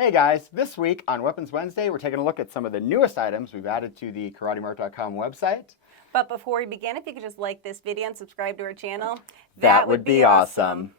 Hey guys, this week on Weapons Wednesday, we're taking a look at some of the newest items we've added to the KarateMart.com website. But before we begin, if you could just like this video and subscribe to our channel, that would be awesome.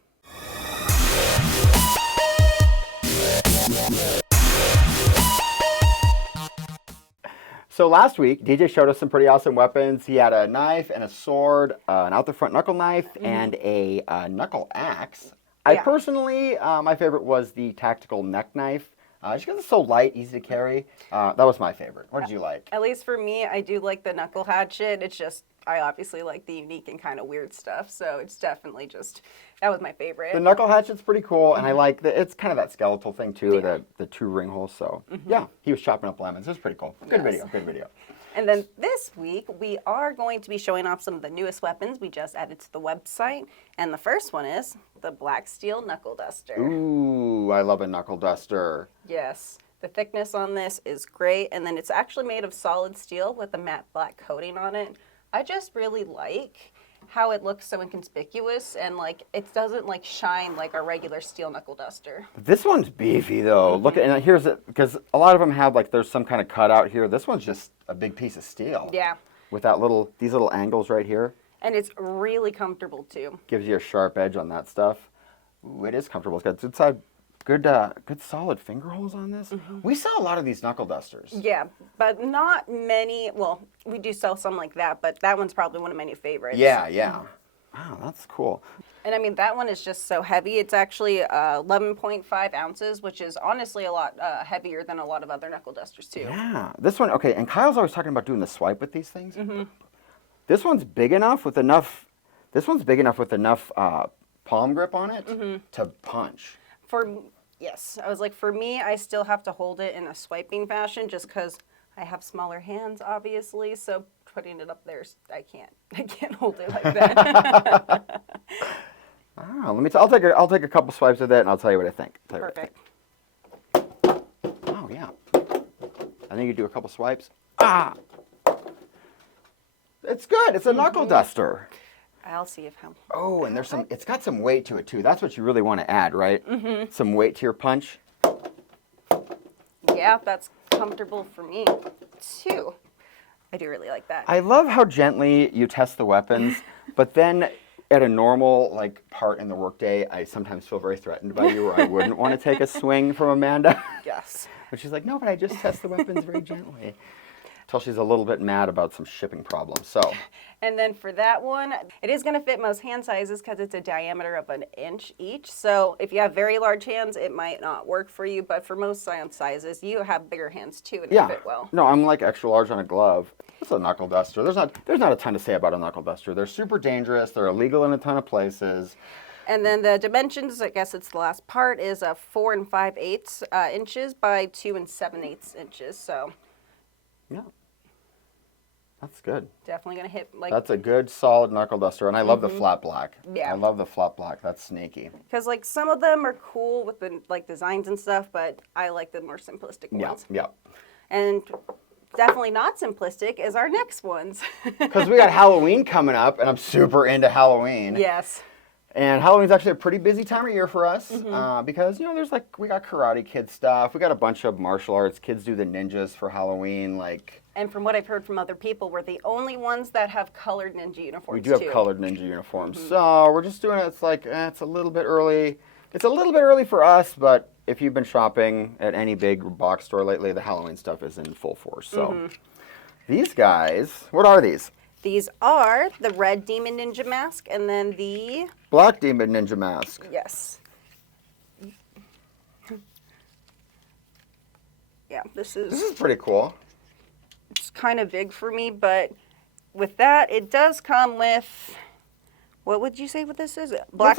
So last week, DJ showed us some pretty awesome weapons. He had a knife and a sword, an out-the-front knuckle knife, and a knuckle axe. I personally, my favorite was the tactical neck knife. Just because it's so light, easy to carry. That was my favorite. What did you like? At least for me, I do like the knuckle hatchet. It's just, I obviously like the unique and kind of weird stuff. So it's definitely just, that was my favorite. The knuckle hatchet's pretty cool, and I like it's kind of that skeletal thing too, the two ring holes. So yeah, he was chopping up lemons. It was pretty cool. Good video, good video. And then this week, we are going to be showing off some of the newest weapons we just added to the website. And the first one is the black steel knuckle duster. Ooh, I love a knuckle duster. Yes. The thickness on this is great. And then it's actually made of solid steel with a matte black coating on it. I just really like how it looks so inconspicuous and like it doesn't like shine like our regular steel knuckle duster. This one's beefy though. Look at, and here's it, because a lot of them have like there's some kind of cutout here. This one's just a big piece of steel. Yeah. With that these little angles right here. And it's really comfortable too. Gives you a sharp edge on that stuff. Ooh, it is comfortable. It's got good solid finger holes on this. We sell a lot of these knuckle dusters. Yeah, but not many. Well, we do sell some like that, but that one's probably one of my new favorites. Yeah, yeah. Wow, that's cool. And I mean, that one is just so heavy. It's actually 11.5 ounces, which is honestly a lot heavier than a lot of other knuckle dusters too. Yeah, this one, okay, and Kyle's always talking about doing the swipe with these things. This one's big enough with enough, palm grip on it to punch. Yes, I was like, for me, I still have to hold it in a swiping fashion just because I have smaller hands, obviously. So putting it up there, I can't hold it like that. I'll take a couple swipes of that, and I'll tell you what I think. Perfect. Oh yeah, I think you do a couple swipes. Ah, it's good. It's a knuckle duster. I'll see if how. Oh, and it's got some weight to it too. That's what you really want to add, right? Some weight to your punch. Yeah, that's comfortable for me too. I do really like that. I love how gently you test the weapons, but then at a normal part in the workday, I sometimes feel very threatened by you, where I wouldn't want to take a swing from Amanda. Yes. But she's like, no, but I just test the weapons very gently. Till she's a little bit mad about some shipping problems. So. And then for that one, it is going to fit most hand sizes because it's a diameter of 1 inch each. So if you have very large hands, it might not work for you. But for most hand sizes, you have bigger hands too, and it fit well. No, I'm like extra large on a glove. It's a knuckle duster. There's not a ton to say about a knuckle duster. They're super dangerous. They're illegal in a ton of places. And then the dimensions, I guess it's the last part, is 4 5/8 inches by 2 7/8 inches. So. Yeah. That's good. Definitely going to hit That's a good solid knuckle duster, and I love the flat black. Yeah. I love the flat black. That's sneaky. Because some of them are cool with the designs and stuff, but I like the more simplistic ones. Yeah. And definitely not simplistic is our next ones. Because we got Halloween coming up, and I'm super into Halloween. Yes. And Halloween's actually a pretty busy time of year for us because, there's we got Karate Kid stuff. We got a bunch of martial arts. Kids do the ninjas for Halloween. And from what I've heard from other people, we're the only ones that have colored ninja uniforms, We do have colored ninja uniforms. So we're just doing it. It's it's a little bit early. It's a little bit early for us, but if you've been shopping at any big box store lately, the Halloween stuff is in full force. So these guys, what are these? These are the red demon ninja mask and then the black demon ninja mask. Yes. Yeah, this is pretty cool. It's kind of big for me, but with that, it does come with, what would you say what this is? Black.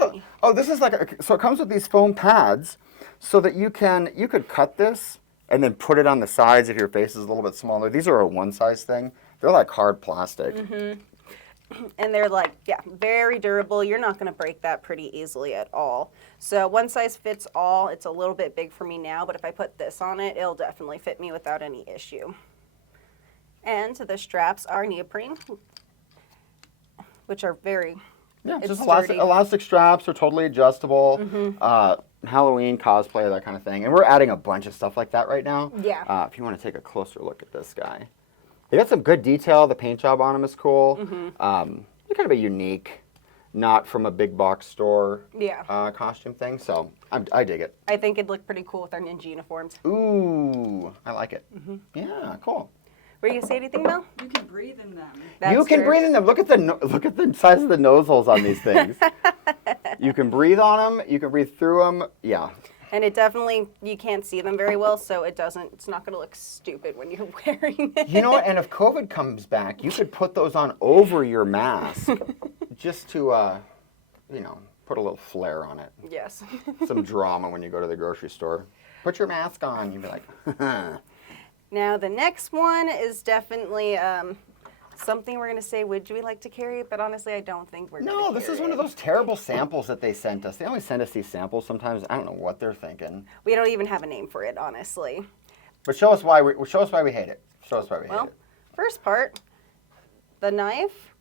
This is so it comes with these foam pads so that you could cut this and then put it on the sides if your face is a little bit smaller. These are a one size thing. They're like hard plastic. And they're very durable. You're not going to break that pretty easily at all. So one size fits all. It's a little bit big for me now, but if I put this on it, it'll definitely fit me without any issue. And the straps are neoprene, which are very just elastic straps are totally adjustable. Halloween cosplay, that kind of thing. And we're adding a bunch of stuff like that right now. Yeah. If you want to take a closer look at this guy. They got some good detail. The paint job on him is cool. They're kind of a unique, not from a big box store costume thing. So I dig it. I think it'd look pretty cool with our ninja uniforms. Ooh, I like it. Yeah, cool. Were you going to say anything, Mel? You can breathe in them. You can breathe in them. Look at the size of the nose holes on these things. You can breathe on them. You can breathe through them. Yeah. And it definitely, you can't see them very well, so it's not going to look stupid when you're wearing it. You know what? And if COVID comes back, you could put those on over your mask just to, put a little flair on it. Yes. Some drama when you go to the grocery store. Put your mask on. You'd be like, Now, the next one is definitely something we're going to say, would you like to carry it? But honestly, I don't think we're going to carry it. no, this is one of those terrible samples that they sent us. They only send us these samples sometimes. I don't know what they're thinking. We don't even have a name for it, honestly. But show us why we hate it. Show us why we hate Well, it. first part, the knife,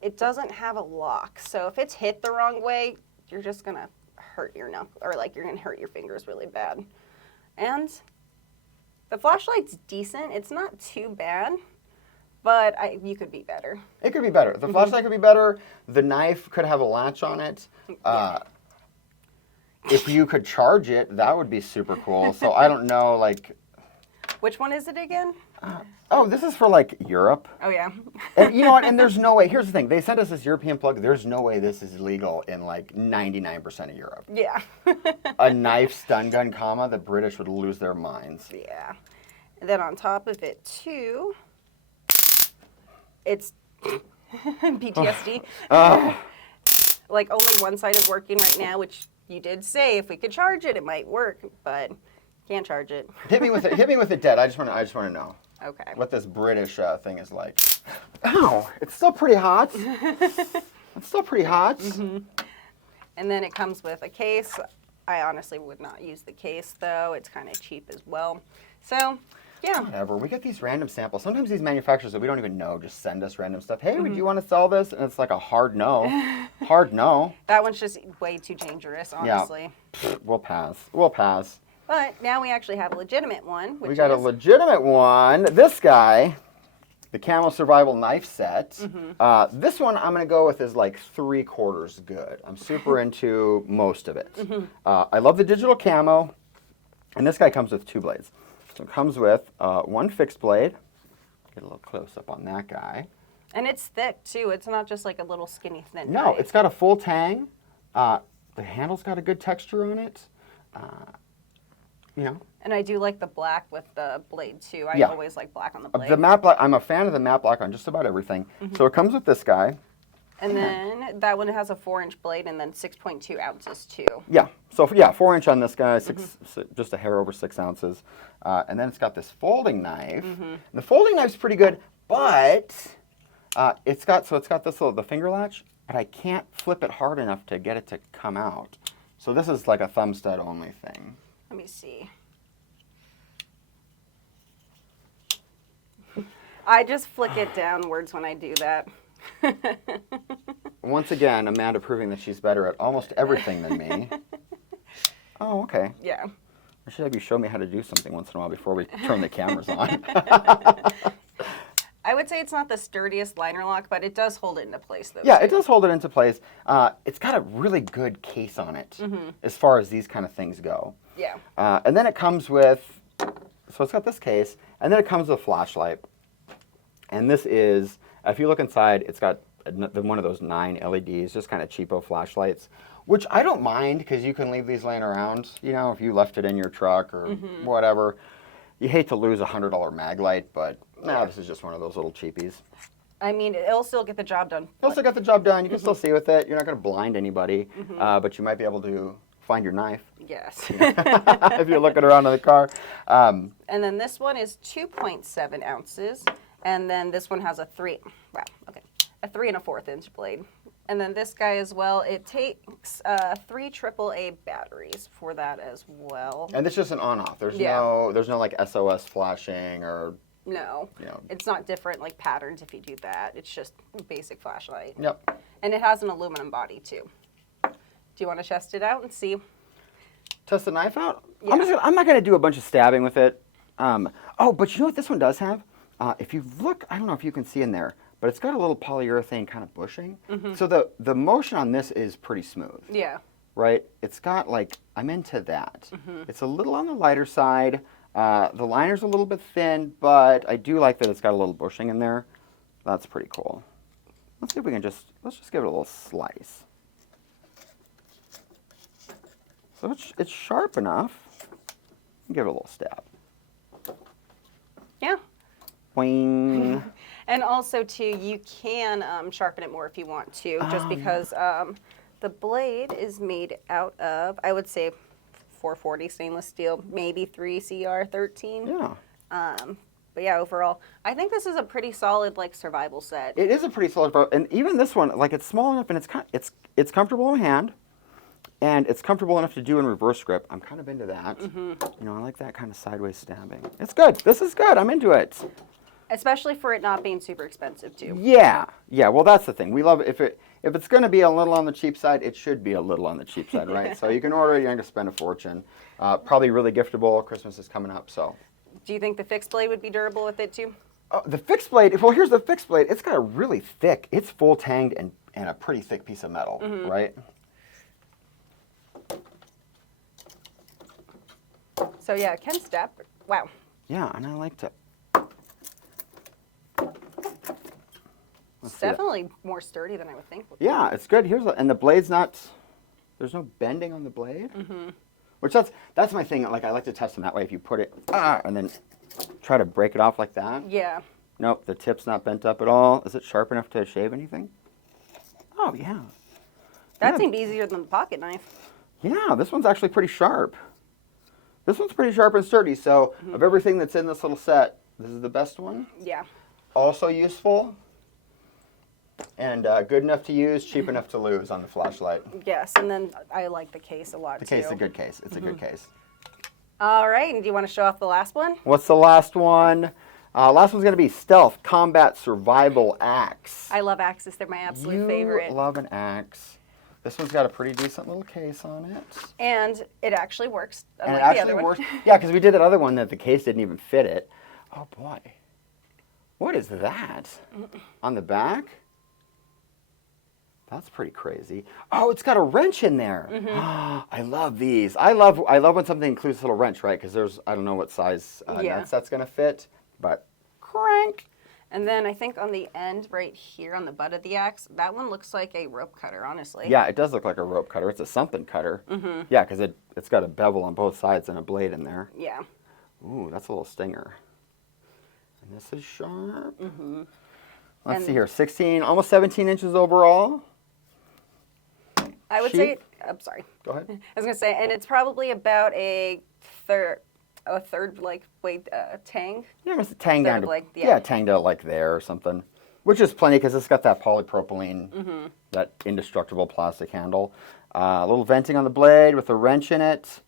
it doesn't have a lock. So if it's hit the wrong way, you're just going to hurt your knuckle, or like you're going to hurt your fingers really bad. And the flashlight's decent. It's not too bad, but you could be better. It could be better. The flashlight could be better. The knife could have a latch on it. If you could charge it, that would be super cool. So I don't know, like... Which one is it again? This is for, like, Europe. Oh, yeah. And you know what? And there's no way. Here's the thing. They sent us this European plug. There's no way this is legal in, like, 99% of Europe. Yeah. A knife stun gun comma, the British would lose their minds. Yeah. And then on top of it, too, it's PTSD. Like, only one side is working right now, which you did say if we could charge it, it might work, but can't charge it. Hit me with it. Hit me with it dead. I just want to know. Okay. What this British thing is like. Ow! It's still pretty hot. It's still pretty hot. And then it comes with a case. I honestly would not use the case, though. It's kind of cheap as well. So, yeah. Whatever. We get these random samples. Sometimes these manufacturers that we don't even know just send us random stuff. Hey, would you want to sell this? And it's like a hard no. Hard no. That one's just way too dangerous, honestly. Yeah. We'll pass. We'll pass. But now we actually have a legitimate one. Which We got a legitimate one. This guy, the Camo Survival Knife Set. This one I'm going to go with is like 3/4 good. I'm super into most of it. I love the digital camo. And this guy comes with 2 blades. So it comes with one fixed blade. Get a little close up on that guy. And it's thick, too. It's not just like a little skinny thin No, knife. it's got a full tang. The handle's got a good texture on it. You know. And I do like the black with the blade, too. I Yeah. always like black on the blade. The matte black, I'm a fan of the matte black on just about everything. So it comes with this guy. And then that one has a 4-inch blade and then 6.2 ounces, too. Yeah. So yeah, 4-inch on this guy, just a hair over 6 ounces. And then it's got this folding knife. And the folding knife's pretty good, but it's got this the finger latch, but I can't flip it hard enough to get it to come out. So this is like a thumb stud only thing. Let me see. I just flick it downwards when I do that. Once again, Amanda proving that she's better at almost everything than me. Oh, okay. Yeah. I should have you show me how to do something once in a while before we turn the cameras on. I would say it's not the sturdiest liner lock, but it does hold it into place, though. Yeah, too. it does hold it into place. It's got a really good case on it as far as these kind of things go. Yeah. And then it comes with, so it's got this case, and then it comes with a flashlight. And this is, if you look inside, it's got one of those 9 LEDs, just kind of cheapo flashlights, which I don't mind because you can leave these laying around, you know, if you left it in your truck or whatever. You hate to lose a $100 mag light, but no, this is just one of those little cheapies. I mean, it'll still get the job done. It'll still get the job done. You can still see with it. You're not going to blind anybody, but you might be able to find your knife. Yes. If you're looking around in the car. And then this one is 2.7 ounces. And then this one has a 3 1/4 inch blade. And then this guy as well, it takes 3 AAA batteries for that as well. And this is just an on-off. There's no like SOS flashing or. No, You know. it's not different like patterns if you do that. It's just a basic flashlight. Yep. And it has an aluminum body too. Do you want to test it out and see? test the knife out? Yeah. I'm not going to do a bunch of stabbing with it. Oh, but you know what this one does have? If you look, I don't know if you can see in there, but it's got a little polyurethane kind of bushing. So the motion on this is pretty smooth. Yeah. Right? It's got like, I'm into that. It's a little on the lighter side. The liner's a little bit thin, but I do like that it's got a little bushing in there. That's pretty cool. Let's see if we can let's just give it a little slice. So it's sharp enough. Give it a little stab. Yeah. Boing. And also, too, you can sharpen it more if you want to, just because the blade is made out of, I would say, 440 stainless steel, maybe 3CR13. Yeah. But yeah, overall, I think this is a pretty solid like survival set. It is a pretty solid bow, and even this one, like it's small enough, and it's comfortable in hand, and it's comfortable enough to do in reverse grip. I'm kind of into that. You know, I like that kind of sideways stabbing. It's good. This is good. I'm into it. Especially for it not being super expensive too. Yeah. Yeah. Well, that's the thing. We love it. If it's going to be a little on the cheap side, it should be a little on the cheap side, right? So you can order it. You're going to spend a fortune. Probably really giftable. Christmas is coming up, so. Do you think the fixed blade would be durable with it too? The fixed blade, well, here's the fixed blade. It's got a really thick, it's full tanged and a pretty thick piece of metal, right? So yeah, it can stab. Wow. Yeah, and I like to. It's definitely more sturdy than I would think. Yeah, it's good. And the blade's not, there's no bending on the blade. Which that's my thing. Like I like to test them that way. If you put it, and then try to break it off like that. Yeah. Nope, the tip's not bent up at all. Is it sharp enough to shave anything? Oh, yeah. That seemed easier than the pocket knife. Yeah, this one's actually pretty sharp. This one's pretty sharp and sturdy. So of everything that's in this little set, this is the best one. Yeah. Also useful. And good enough to use, cheap enough to lose on the flashlight. Yes, and then I like the case a lot too. The case is a good case. It's a good case. All right, and do you want to show off the last one? What's the last one? Last one's going to be Stealth Combat Survival Axe. I love axes. They're my absolute favorite. You love an axe. This one's got a pretty decent little case on it. And it actually works. And it actually works. Yeah, because we did that other one that the case didn't even fit it. Oh, boy. What is that? On the back? That's pretty crazy. Oh, it's got a wrench in there. I love these. I love when something includes a little wrench, right? Because I don't know what size nuts that's going to fit, but crank. And then I think on the end right here on the butt of the axe, that one looks like a rope cutter, honestly. Yeah, it does look like a rope cutter. It's a something cutter. Yeah, because it's got a bevel on both sides and a blade in there. Yeah. Ooh, that's a little stinger. And this is sharp. Let's see here. 16, almost 17 inches overall. I would say, I'm sorry. Go ahead. I was going to say, and it's probably about a third like weight tang. Yeah, it's tanged down to, like, tanged out like there or something. Which is plenty because it's got that polypropylene, that indestructible plastic handle. A little venting on the blade with a wrench in it.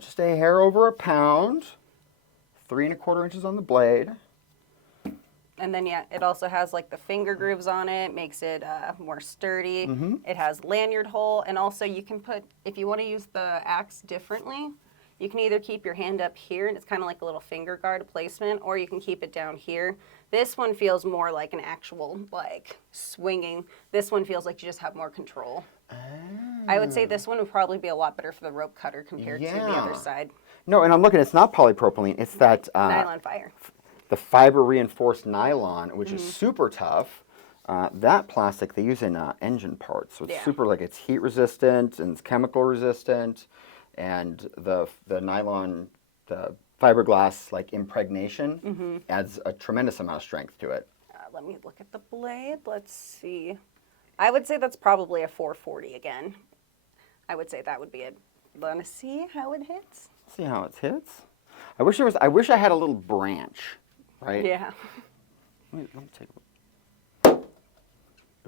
Just a hair over a pound. 3 1/4 inches on the blade. And then, yeah, it also has like the finger grooves on it, makes it more sturdy. It has lanyard hole, and also you can put, if you want to use the axe differently, you can either keep your hand up here, and it's kind of like a little finger guard placement, or you can keep it down here. This one feels more like an actual, like, swinging. This one feels like you just have more control. I would say this one would probably be a lot better for the rope cutter compared to the other side. No, and I'm looking, it's not polypropylene, it's that... nylon fire. The fiber reinforced nylon, which is super tough. That plastic they use in engine parts, so it's super, like, it's heat resistant and it's chemical resistant, and the nylon, the fiberglass like impregnation adds a tremendous amount of strength to it. Let me look at the blade. Let's see. I would say that's probably a 440 again. I would say that would be it. Want to see how it hits? See how it hits. I wish I had a little branch. Right? Yeah. Let me take a look.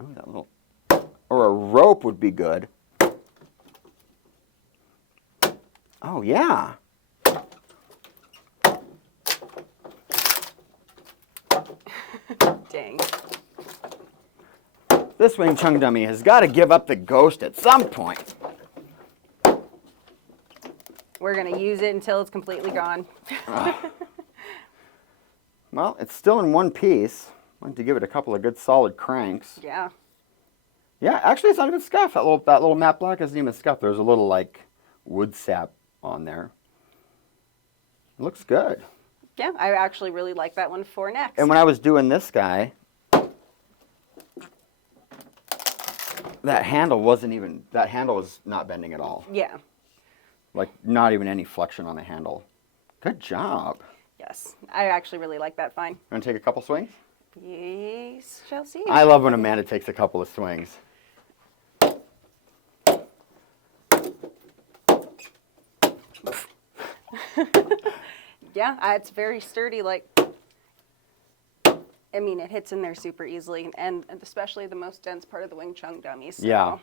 Ooh, that little... Or a rope would be good. Oh, yeah. Dang. This Wing Chun dummy has got to give up the ghost at some point. We're going to use it until it's completely gone. Well, it's still in one piece. I want to give it a couple of good solid cranks. Yeah. Yeah, actually, it's not even scuffed. That little matte black isn't even scuffed. There's a little like wood sap on there. It looks good. Yeah, I actually really like that one for next. And when I was doing this guy, that handle was not bending at all. Yeah. Like not even any flexion on the handle. Good job. Yes, I actually really like that fine. Want to take a couple swings? Yes, shall see. I love when Amanda takes a couple of swings. Yeah, it's very sturdy. Like, I mean, it hits in there super easily, and especially the most dense part of the Wing Chun dummies. So. Yeah.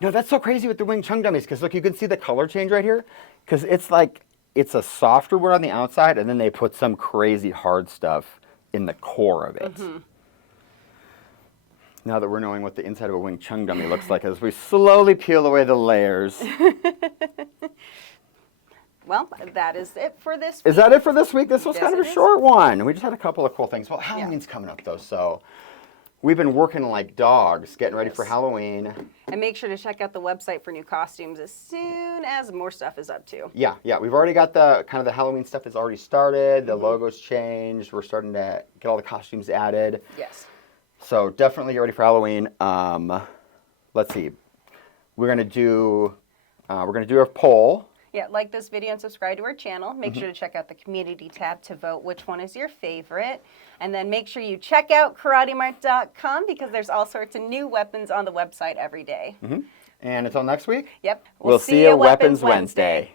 No, that's so crazy with the Wing Chun dummies, because look, you can see the color change right here, because it's like, it's a softer wood on the outside, and then they put some crazy hard stuff in the core of it. Mm-hmm. Now that we're knowing what the inside of a Wing Chun dummy looks like as we slowly peel away the layers. Well, that is it for this week. Is that it for this week? This was Yes, kind of a short one. We just had a couple of cool things. Well, Halloween's coming up, though, so we've been working like dogs, getting ready for Halloween. And make sure to check out the website for new costumes as soon as more stuff is up too. Yeah, we've already got the Halloween stuff is already started. The logo's changed. We're starting to get all the costumes added. Yes. So definitely get ready for Halloween. Let's see. We're gonna do a poll. Yeah, like this video and subscribe to our channel. Make sure to check out the community tab to vote which one is your favorite. And then make sure you check out KarateMart.com because there's all sorts of new weapons on the website every day. And until next week, Yep. we'll see you Weapons Wednesday.